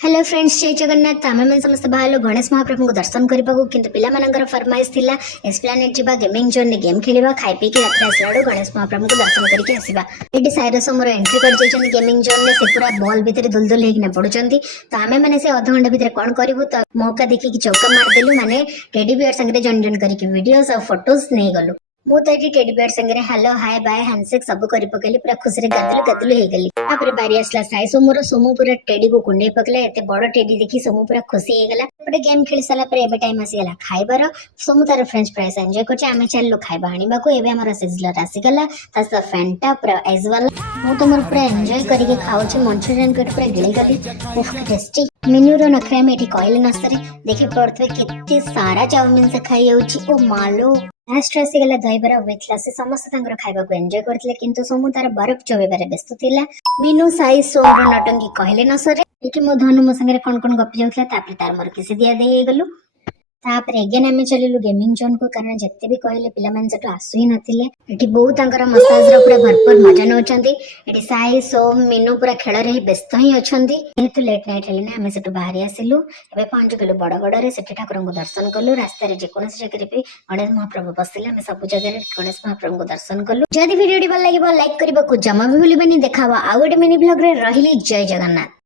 Hello friends, जय जगन्नाथ। आम मैंने समस्त बाहर गणेश महाप्रभु को दर्शन करने को किंतु पिलामानंकर फरमाइश थिला एस्प्लानेट जीवा गेमिंग जोन में गेम खेलिबा खाई पी के रात आसला गणेश महाप्रभु को दर्शन करके आसीबा। एटी साइरस मोर एंट्री कर जाइछन गेमिंग जोन में से पूरा बॉल भीतर दुलदुल हेकिना पडुचंती। तो आमे माने से आधा घंटा भीतर कोन करबु तो मौका देखि कि चौका मार देलु माने टेडी बियर संगे जॉइन जॉइन करके वीडियोस और फोटोज नहीं गलु। मु तो ये टेडी बियर संगे हेलो हाय बाय हैंडशेक सब करि पकेली पूरा खुशी रे गदलु गदलु हे गली। तापर बारी आसला साई सोमर सोमु पूरा टेडी को कुंडे पकले एते बड़ टेडी देखि सोमु पूरा खुशी हे गला। एपटे गेम खेली साला पर एबे टाइम आसी गला खाइबार। सोमु तार फ्रेंच फ्राइज एंजॉय करछ। आमे चललो खाइबा हानिबा को एबे हमर सिजलर आसी गला तास फैंटा पूरा एज वाला मु तो मोर पूरा एंजॉय करिके खाउछ। मंचूरियन कट पूरा गिली गली उफ टेस्टी मेन्यू रो नखरा में एठी कहले नस्तरे देखि पड़थवे केते सारा चाउमिन से खाइ होछि। ओ मालो लास्ट आसी गला दहीबरा विथ लस्सी समस्त तांकर खाइबा को एंजॉय करथिले किंतु सोमु तार बरफ चोबेबारे व्यस्त थिला। मीनू साई सोर नटंगी कहले नसरे एठी मो धनु मो संगे कोन गपि जाउथला। तापर तार मोर किसी दिया दे गलु। तापर एगेन आमे चलिलु गेमिंग जोन को कारण जत्ते भी कहले पिला मन सेटो आसु ही नथिले। एठी बहुत तांकर मसाज रो पूरा भरपूर मजा नउचंती। एठी साई सोम मीनू पूरा खेल रे ही व्यस्त ही अछंती। जेतु लेट नाइट हेले ना आमे सेटो बाहरी आसिलु। एबे पहुंच गेलु बड़गड़ रे सेठी ठाकुर को दर्शन कलु। रास्ता रे जे कोनस जगह रे गणेश महाप्रभु बसिले आमे सब जगह रे गणेश महाप्रभु को दर्शन कलु। जदि वीडियो भल लागिबो लाइक करबा को जमा भी भूलिबेनी। देखावा आ गोटे मिनी ब्लॉग रे रहिली। जय जगन्नाथ।